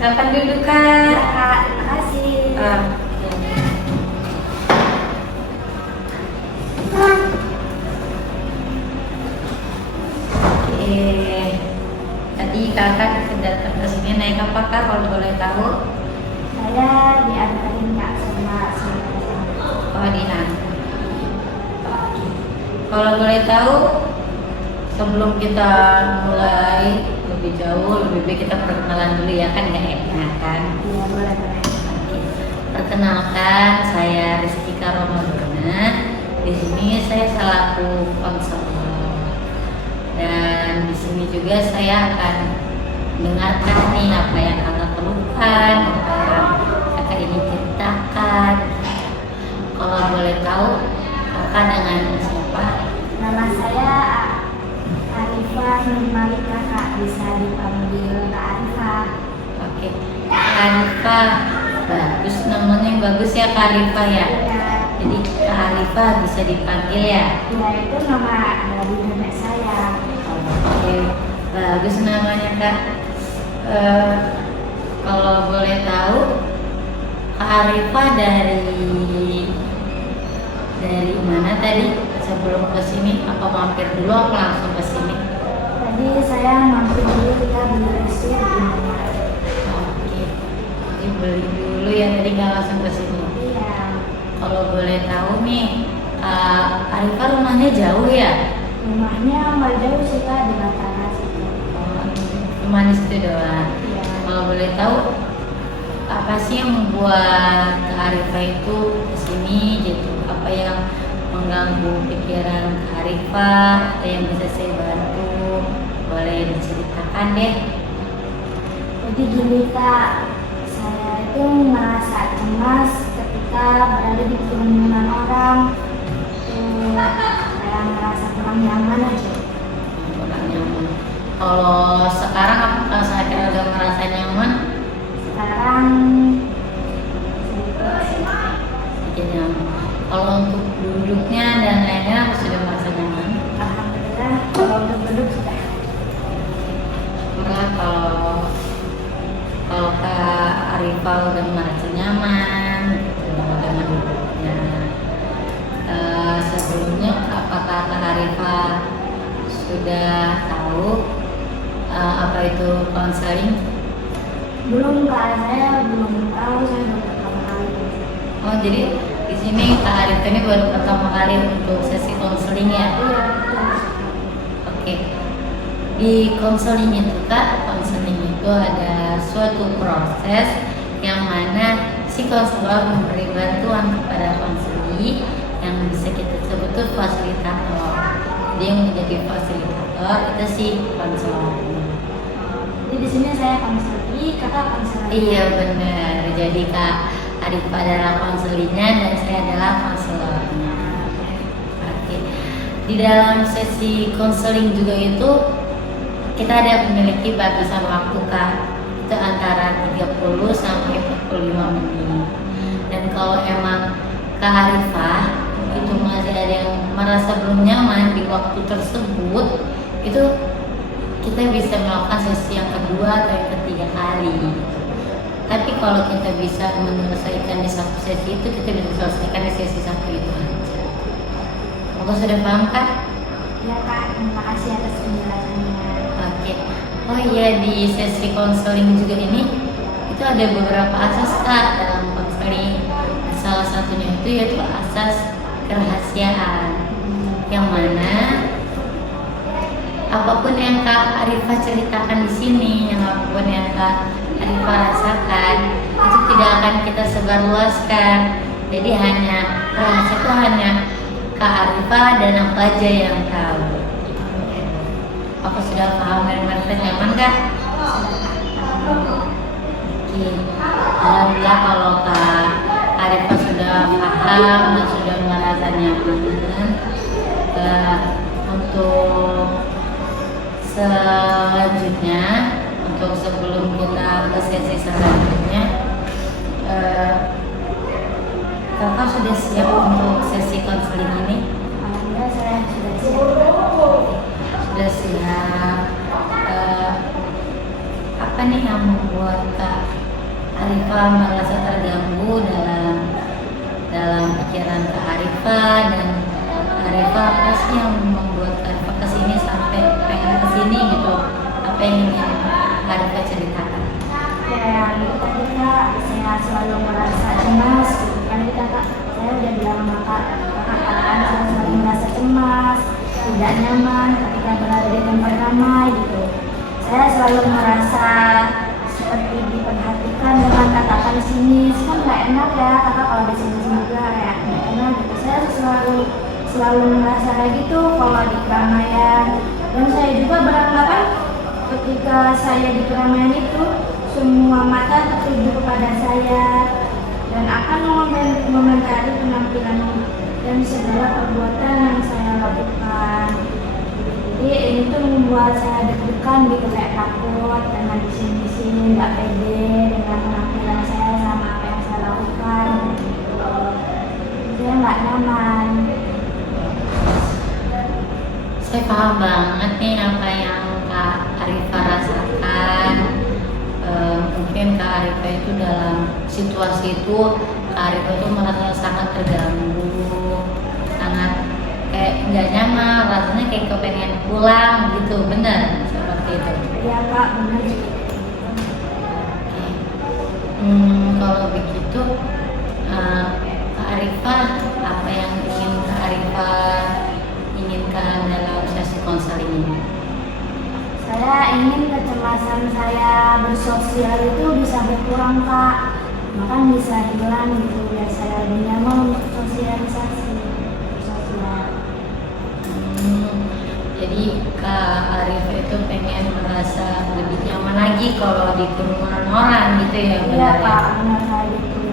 Silakan duduk Ya, Kak. Kak, terima kasih. Oke. Tadi kakak datang ke sini naik apa Kak kalau boleh tahu? Saya diantarin Kak sama saudara. Oh diantar. Kalau boleh tahu, sebelum kita mulai lebih jauh, lebih baik kita perkenalan dulu ya kan, nggak enak kan? Iya, boleh. Oke. Perkenalkan, saya Rizky Karomadona. Di sini saya selaku konselor. Dan di sini juga saya akan mendengarkan nih apa yang kakak keluhkan, apa yang kakak ingin ceritakan. Kalau boleh tahu, kakak dengan siapa? Nama saya Arifah Nurmalika, Kak. Bisa dipanggil Kak Arifah. Oke, Kak Arifah, bagus namanya yang bagus ya Kak Arifah ya. Iya. Jadi Kak Arifah bisa dipanggil ya. Iya, itu nama dari nenek saya. Oke, bagus namanya Kak. Kalau boleh tahu, Kak Arifah dari mana tadi sebelum ke sini? Apa mampir dulu apa langsung ke sini? Tadi saya mampir dulu, kita beli nasi di rumah. Oke, jadi beli dulu ya tadi nggak langsung ke sini. Iya. Kalau boleh tahu nih, Kak Arifah rumahnya jauh ya? Rumahnya nggak jauh sih, Kak, di Batara situ. Oh, cuma di situ doang. Iya. Kalau boleh tahu, apa sih yang membuat Kak Arifah itu kesini gitu? Apa yang mengganggu pikiran Kak Arifah? Ada yang bisa saya bantu? Boleh diceritakan deh. Jadi gini, Kak, saya itu merasa cemas ketika berada di kerumunan orang. Kayak merasa kurang nyaman aja. Kurang nyaman. Kalau sekarang apakah saya udah merasa nyaman? Sekarang Sedikit nyaman. Kalau untuk duduknya dan lainnya aku sudah merasa nyaman. alhamdulillah kalau udah duduk sudah. Karena kalau Kak Arifah udah merasa nyaman gitu, dengan duduknya. Sebelumnya apakah Kak Arifah sudah tahu apa itu konseling? Belum, Kak, saya belum tahu, saya baru pertama kali. Oh jadi di sini Kak Arifah ini baru pertama kali untuk sesi konseling ya? Iya, betul. Oke. Di konseling itu Kak, konseling itu ada suatu proses yang mana si konselor memberi bantuan kepada konseli yang bisa kita sebut tuh fasilitator. Dia yang menjadi fasilitator itu si konselornya. Jadi di sini saya konseli, Kakak konselor. Iya benar. Jadi Kak Arifah adalah konselinya dan saya adalah konselornya. Oke. Di dalam sesi konseling juga itu kita ada memiliki batasan waktu Kak. Itu antara 30 sampai 45 menit. Dan kalau emang Kak Arifah itu masih ada yang merasa belum nyaman di waktu tersebut, itu kita bisa melakukan sesi yang kedua atau yang ketiga kali. Tapi kalau kita bisa menyelesaikan di satu sesi itu, kita bisa selesaikan di sesi satu itu aja. Semoga sudah paham Kak? Iya, Kak, terima kasih atas penjelasannya. Oke. Oh iya, di sesi konseling juga ini itu ada beberapa asas Kak dalam konseling. Salah satunya itu yaitu asas kerahasiaan, yang mana apapun yang Kak Arifah ceritakan di sini, yang apapun yang Kak Arifah rasakan itu tidak akan kita sebarluaskan. Jadi hanya rahasia itu hanya Kak Arifah dan aku aja yang tahu. Apa sudah paham dan merasa nyaman Kak? Oke. Alhamdulillah kalau Kak Arifah sudah paham dan sudah merasa nyaman. Untuk selanjutnya, untuk sebelum kita ke sesi selanjutnya, Kakak sudah siap untuk sesi konseling ini? Alhamdulillah saya sudah siap. Sudah siap. Apa nih yang membuat Kak Arifah merasa terganggu dalam pikiran Kak Arifah, dan Arifah apa sih yang membuat Arifah kesini sampai pengen kesini gitu? Apa yang ingin Arifah ceritakan? Kayak gitu tadi Kak, saya selalu merasa cemas gitu kan Kak. Saya udah bilang sama kakak kan, saya selalu merasa cemas, tidak nyaman ketika berada di tempat ramai gitu. Saya selalu merasa seperti diperhatikan dengan kata-kata di sini. Kan nggak enak ya kakak kalau di sini juga kayak nggak enak gitu. Saya selalu merasa kayak gitu kalau di keramaian. Dan saya juga beranggapan ketika saya di keramaian itu semua mata tertuju kepada saya dan akan mengomentari penampilan dan segala perbuatan yang saya lakukan. Jadi ini tuh membuat saya deg-degan gitu, kayak takut dengan di sini nggak pede dengan penampilan saya sama apa yang saya lakukan. Saya nggak nyaman. Saya paham banget nih apa yang Kak Arifah rasakan. Mungkin Kak Arifah itu dalam situasi itu, Kak Arifah itu merasa sangat terganggu, sangat kayak nggak nyaman, rasanya kayak kepengen pulang gitu, benar seperti itu? Iya Kak, benar. Oke. Kalau begitu, Kak Arifah, apa yang ingin Kak Arifah inginkan dalam sesi konseling ini? Saya ingin kecemasan saya bersosial itu bisa berkurang Kak, bahkan bisa hilang gitu, biar saya lebih nyaman untuk sosialisasi sosial. Jadi Kak Arifah itu pengen merasa lebih nyaman lagi kalau di kerumunan orang gitu ya? Iya Benar ya? Kak, benar kayak gitu.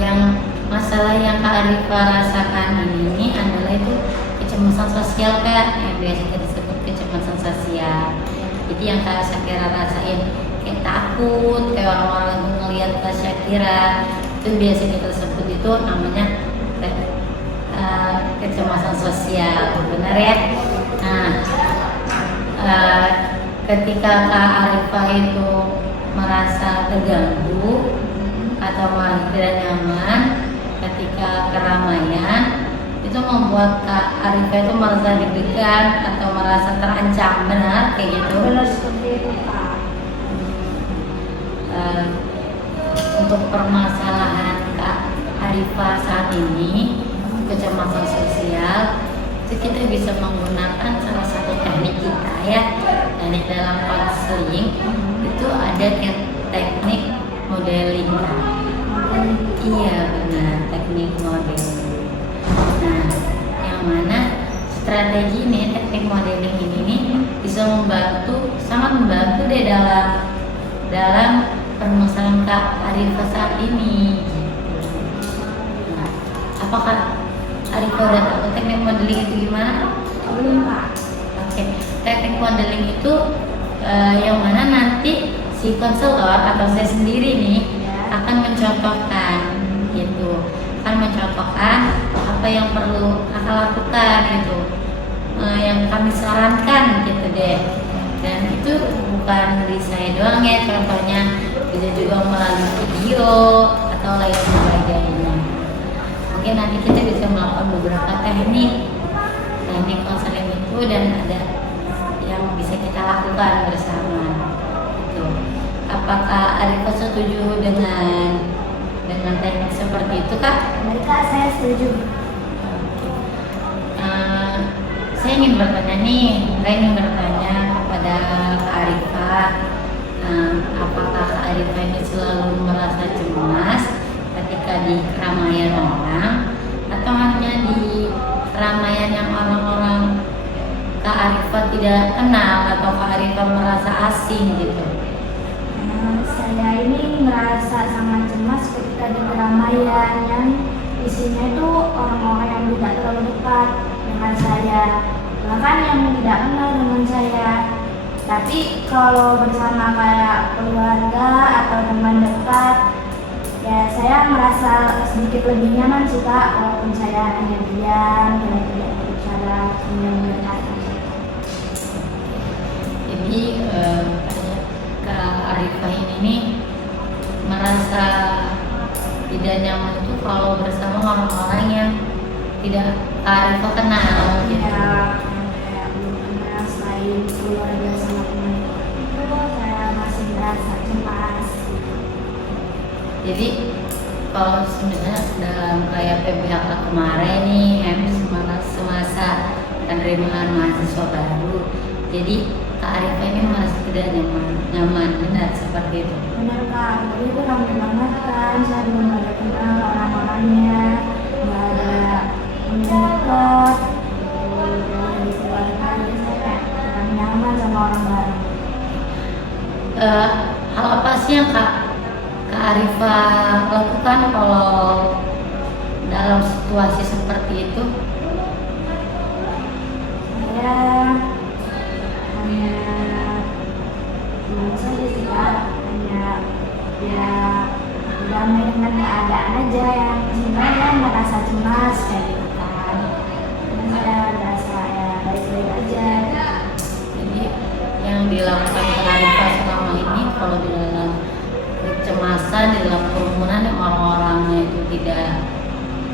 Yang masalah yang Kak Arifah rasakan ini adalah itu kecemasan sosial Kak, yang biasa kita sebut kecemasan sosial. Jadi yang Kak Syakira rasain kayak takut, kayak orang-orang ngelihat Kak Syakira, itu biasa kita sebut itu namanya kecemasan sosial, benar ya? Nah, ketika Kak Arifah itu merasa terganggu atau merasa tidak nyaman ketika keramaian, itu membuat Kak Arifah itu merasa deg-degan atau merasa terancam, benar kayak gitu? Benar seperti itu Kak. Untuk permasalahan Kak Arifah saat ini, kecemasan sosial, itu kita bisa menggunakan salah satu teknik kita ya, teknik dalam konseling itu ada teknik modeling. Iya benar, teknik modeling. Nah, yang mana strategi ini, teknik modeling ini nih bisa membantu, sangat membantu deh dalam permasalahan Kak Arifah saat ini. Nah, apakah Arifah udah tahu teknik modeling itu gimana? Belum Pak. Oke, teknik modeling itu yang mana nanti si konselor atau saya sendiri nih akan mencontohkan gitu, akan mencontohkan apa yang perlu kakak lakukan gitu, yang kami sarankan gitu deh. Dan itu bukan di saya doang ya, contohnya bisa juga melalui video atau lain sebagainya. Mungkin nanti kita bisa melakukan beberapa teknik konseling itu, dan ada yang bisa kita lakukan bersama gitu. Apakah Arifah setuju dengan teknik seperti itu Kak? Baik Kak, saya setuju. Saya ingin bertanya kepada Kak Arifah, apakah Kak Arifah ini selalu merasa cemas ketika di keramaian orang, atau hanya di keramaian yang orang-orang Kak Arifah tidak kenal, atau Kak Arifah merasa asing gitu? Saya ini merasa sangat cemas ketika di keramaian yang isinya itu orang-orang yang tidak terlalu dekat dengan saya, bahkan yang tidak kenal dengan saya. Tapi kalau bersama kayak keluarga atau teman dekat, ya saya merasa sedikit lebih nyaman sih Kak, walaupun saya hanya diam dan tidak berbicara, hanya melihat. Jadi Kak Arifah ini ini merasa tidak nyaman itu kalau bersama orang-orang yang tidak Kak Arifah kenal gitu. Ya, kayak belum kenal selain keluarga sama teman itu saya masih merasa cemas. Jadi kalau sebenarnya dalam kayak PBHK kemarin nih semasa penerimaan mahasiswa baru, jadi Kak Arifah ini merasa tidak nyaman, benar seperti itu. Benar Kak, jadi itu ramai banget kan, saya belum ada kenal orang-orangnya, nggak ada yang dekat, dari keluarga, jadi saya kayak kurang nyaman sama orang baru. Hal apa sih yang Kak Arifah lakukan kalau dalam situasi seperti itu? Saya hanya saja sih Kak, hanya ya damai dengan keadaan aja yang sebenarnya merasa cemas kayak gitu kan. Dan saya merasa ya baik-baik aja. Jadi yang dilakukan Kak Arifah selama ini kalau di dalam kecemasan, di dalam kerumunan yang orang-orangnya itu tidak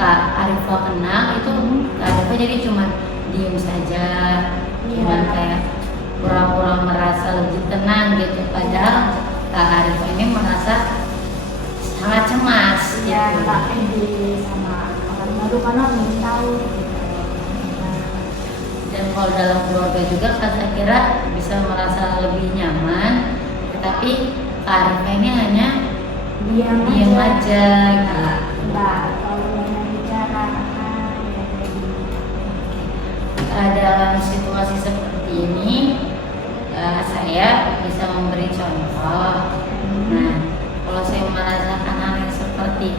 Kak Arifah kenal, itu Kak Arifah jadi cuma diem saja, cuman kayak pura-pura merasa lebih tenang gitu, padahal Kak Arifah ini merasa sangat cemas Ya gitu. tak pede sama orang baru karena belum tahu gitu. Dan kalau dalam keluarga juga Kak saya kira bisa merasa lebih nyaman, tetapi Kak Arifah ini hanya Diam aja gitu. Enggak, kalau banyak bicara kayak gitu. Dalam situasi seperti ini saya bisa memberi contoh. Nah, kalau saya merasakan hal yang seperti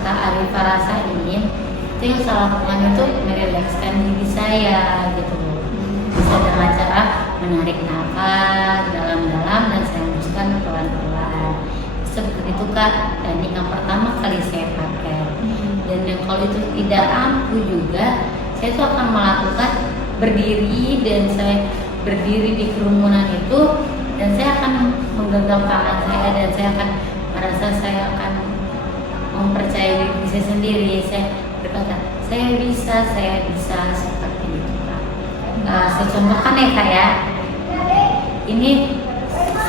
Kak Arifah rasain, itu yang saya lakukan itu merilekskan diri saya gitu. Bisa dengan cara menarik nafas dalam-dalam dan saya hembuskan pelan-pelan. Seperti itu Kak, teknik yang pertama kali saya pakai. Dan yang kalau itu tidak ampuh juga, saya itu akan melakukan berdiri, dan saya berdiri di kerumunan itu, dan saya akan menggenggam tangan saya, dan saya akan merasa saya akan mempercayai diri saya sendiri. Saya berkata, saya bisa seperti itu Kak. Saya contohkan ya Kak ya. Ini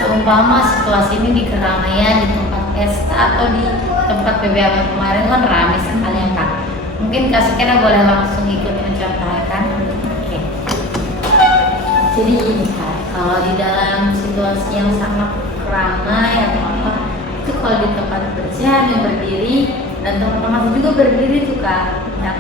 seumpama situasi ini di keramaian, di tempat pesta atau di tempat PBHK kemarin kan ramai sekali ya Kak. Mungkin Kak Sekira boleh langsung ikut mencontohkan. Oke. Jadi ini Kak, kalau di dalam situasi yang sangat ramai atau apa, itu kalau di tempat bersih hanya berdiri, dan teman-teman juga berdiri tuh Kak, yang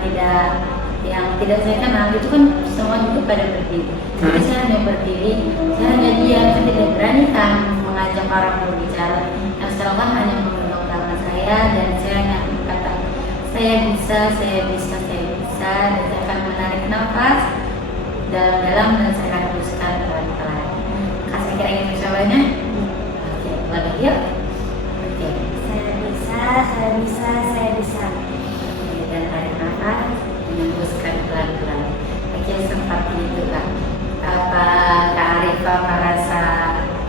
tidak saya kenal itu kan semua juga pada berdiri. Jadi saya hanya berdiri, saya hanya diam, saya tidak berani kan mengajak orang berbicara. Yang saya lakukan hanya menggenggam tangan saya, dan saya hanya berkata, saya bisa, dan saya akan menarik nafas dalam-dalam, dan saya akan hembuskan pelan-pelan. Kak saya kira ingin mencobanya? Oke, lagi yuk. Oke. Saya bisa. Oke, dan tarik nafas, hembuskan pelan-pelan. Oke, seperti itu Kak. Apa Kak Arifah merasa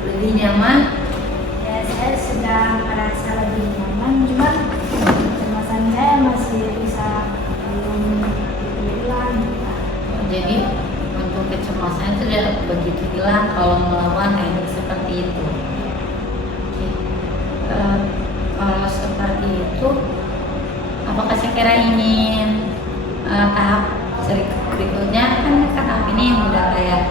lebih nyaman? Ya saya sudah merasa lebih nyaman, cuma kecemasan saya masih bisa belum hilang. Jadi untuk kecemasan itu tidak begitu hilang kalau melawan teknik seperti itu. Oke. Kalau seperti itu, apakah saya kira ingin tahap berikutnya? Kan tahap ini yang udah kayak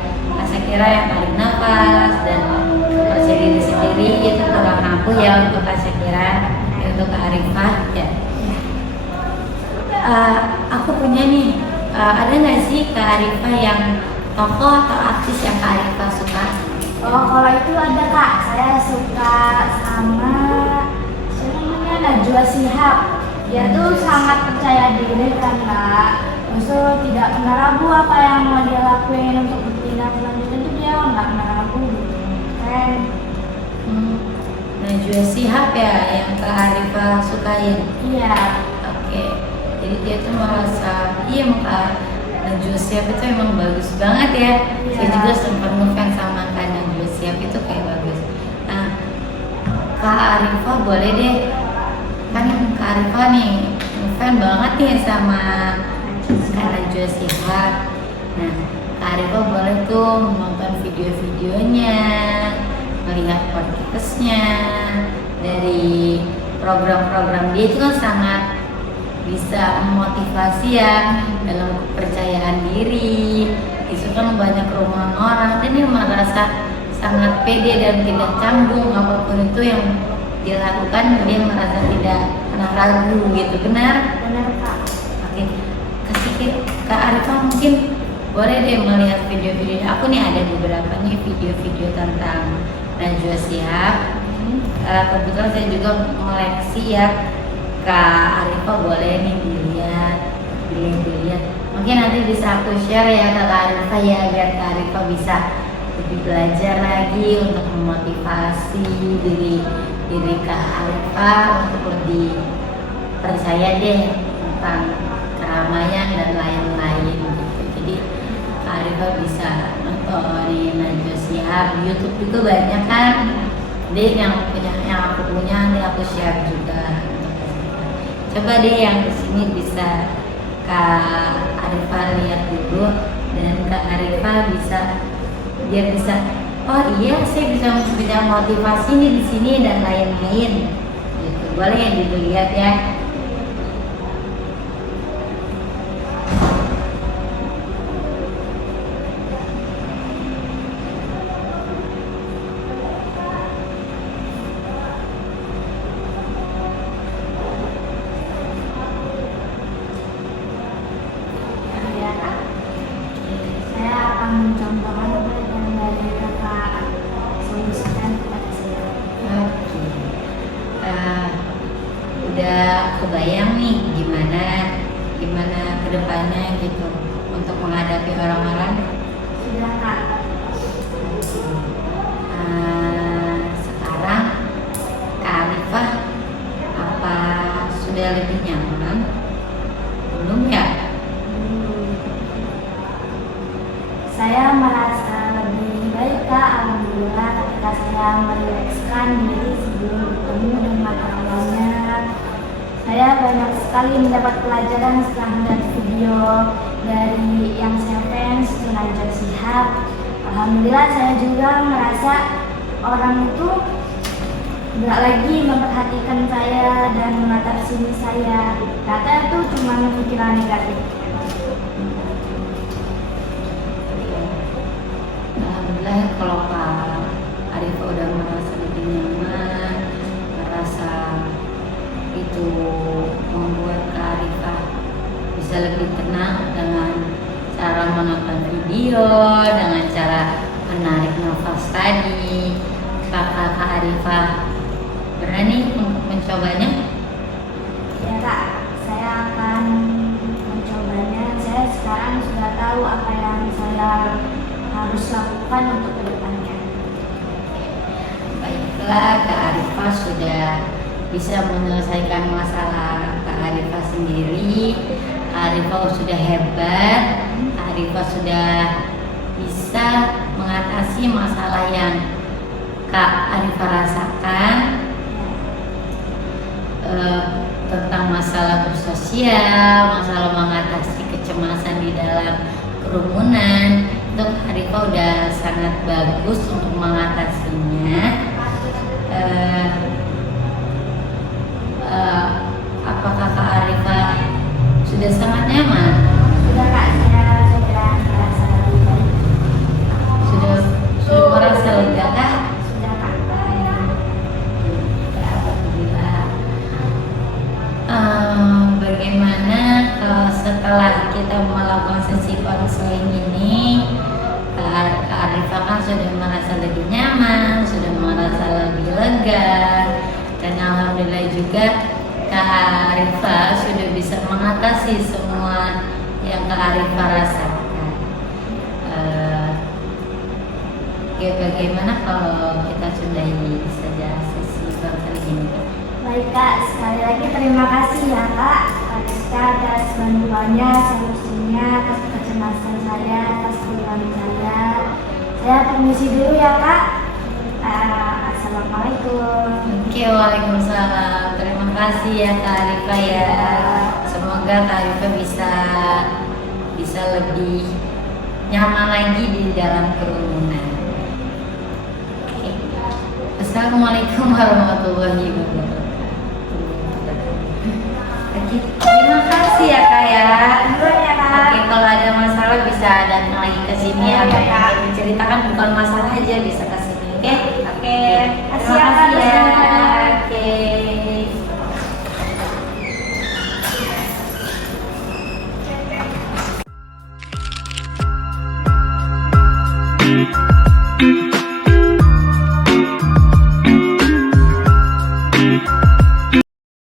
saya kira yang tarik nafas dan percaya diri sendiri, itu kurang mampu ya untuk saya kira, untuk Kak Arifah ya. Aku punya nih, ada nggak sih Kak Arifah yang tokoh atau artis yang Kak Arifah suka? Oh kalau itu ada Kak, saya suka sama siapa namanya, Najwa Shihab. Dia tuh sangat percaya diri kan Kak, justru tidak pernah ragu apa yang mau dia lakuin untuk bertindak selanjutnya, itu dia nggak pernah ragu gitu. Keren. Najwa Shihab ya yang Kak Arifah sukain. Iya. Oke, jadi dia tuh merasa iya Kak Najwa Shihab itu emang bagus banget ya. Saya juga sempat ngefans sama Kak Najwa Shihab, itu kayak bagus. Nah, Kak Arifah boleh deh, kan Kak Arifah nih fan banget nih sama Kak Najwa Shihab. Nah, Kak Arifah boleh tuh nonton video-videonya, melihat podcastnya, dari program-program dia itu kan sangat bisa memotivasi ya dalam kepercayaan diri. Itu kan banyak kerumunan orang dan dia merasa sangat pede dan tidak canggung apapun itu yang dia lakukan, dia merasa tidak pernah ragu gitu. Benar? Benar Kak. Oke, kasih Kak Arifah mungkin boleh deh melihat video-video. Aku nih ada beberapa nih video-video tentang Najwa Shihab. Kebetulan saya juga mengoleksi ya. Kak Arifah boleh nih dilihat. Mungkin nanti bisa aku share ya ke Kak Arifah ya, biar Kak Arifah bisa lebih belajar lagi untuk memotivasi diri Kak Arifah untuk lebih percaya deh tentang keramaian dan lain-lain gitu. Jadi Kak Arifah bisa nonton Najwa Shihab di YouTube juga banyak kan. Deh yang aku punya nanti aku share juga. Coba deh yang di sini bisa Kak Arifah lihat dulu dan Kak Arifah bisa biar bisa, oh iya saya bisa motivasi nih di sini dan lain-lain. Gitu. Boleh ya dilihat ya. Ya Kak. Saya akan mencontohkan apa yang dari Kakak solusikan kepada saya. Oke. Udah kebayang nih gimana kedepannya gitu untuk menghadapi orang-orang. Sudah Kak. Sekarang Kak Arifah apa sudah lebih nyaman? Belum ya? Saya merasa lebih baik Kak, alhamdulillah ketika saya merilekskan diri sebelum bertemu dengan orang banyak. Saya banyak sekali mendapat pelajaran setelah melihat video dari yang saya fans, Najwa Shihab. Alhamdulillah saya juga merasa orang itu nggak lagi memperhatikan saya dan menatap sini saya. Kata itu cuma pikiran negatif. Alhamdulillah kalau Kak Arifah udah merasa lebih nyaman, merasa itu membuat Kak Arifah bisa lebih tenang dengan cara menonton video, dengan cara menarik nafas tadi. Kak Arifah berani untuk mencobanya? Ya Kak, saya akan mencobanya. Saya sekarang sudah tahu apa yang saya harus lakukan untuk kedepannya. Baiklah, Kak Arifah sudah bisa menyelesaikan masalah Kak Arifah sendiri. Kak Arifah sudah hebat. Kak Arifah sudah bisa mengatasi masalah yang Kak Arifah rasakan, tentang masalah bersosial, masalah mengatasi kecemasan di dalam kerumunan. Itu Kak Arifah udah sangat bagus untuk mengatasinya. Apakah Kak Arifah sudah sangat nyaman? Sudah Kak, saya sudah merasa lebih baik. Sudah merasa lega Kak? Sudah Kak. Alhamdulillah. Bagaimana kalau setelah kita melakukan sesi konseling ini, Kak Arifah kan sudah merasa lebih nyaman, sudah merasa lebih lega, dan alhamdulillah juga Kak Arifah sudah bisa mengatasi semua yang Kak Arifah rasakan. Bagaimana kalau kita sudahi saja sesi konseling ini? Baik Kak, sekali lagi terima kasih ya Kak atas bantuannya, solusinya, atas kecemasan saya, atas keluhan saya. Saya permisi dulu ya Kak. Assalamualaikum. Oke. Oke, waalaikumsalam. Terima kasih ya Kak Arifa ya. Semoga Kak Arifa bisa lebih nyaman lagi di dalam kerumunan. Oke. Assalamualaikum warahmatullahi wabarakatuh. Oke, terima kasih ya Kak ya. Ya, Kak. Oke, kalau ada masalah bisa datang lagi ke sini. Apa yang ingin diceritakan bukan masalah aja bisa ke sini. Oke? Oke. Terima kasih ya.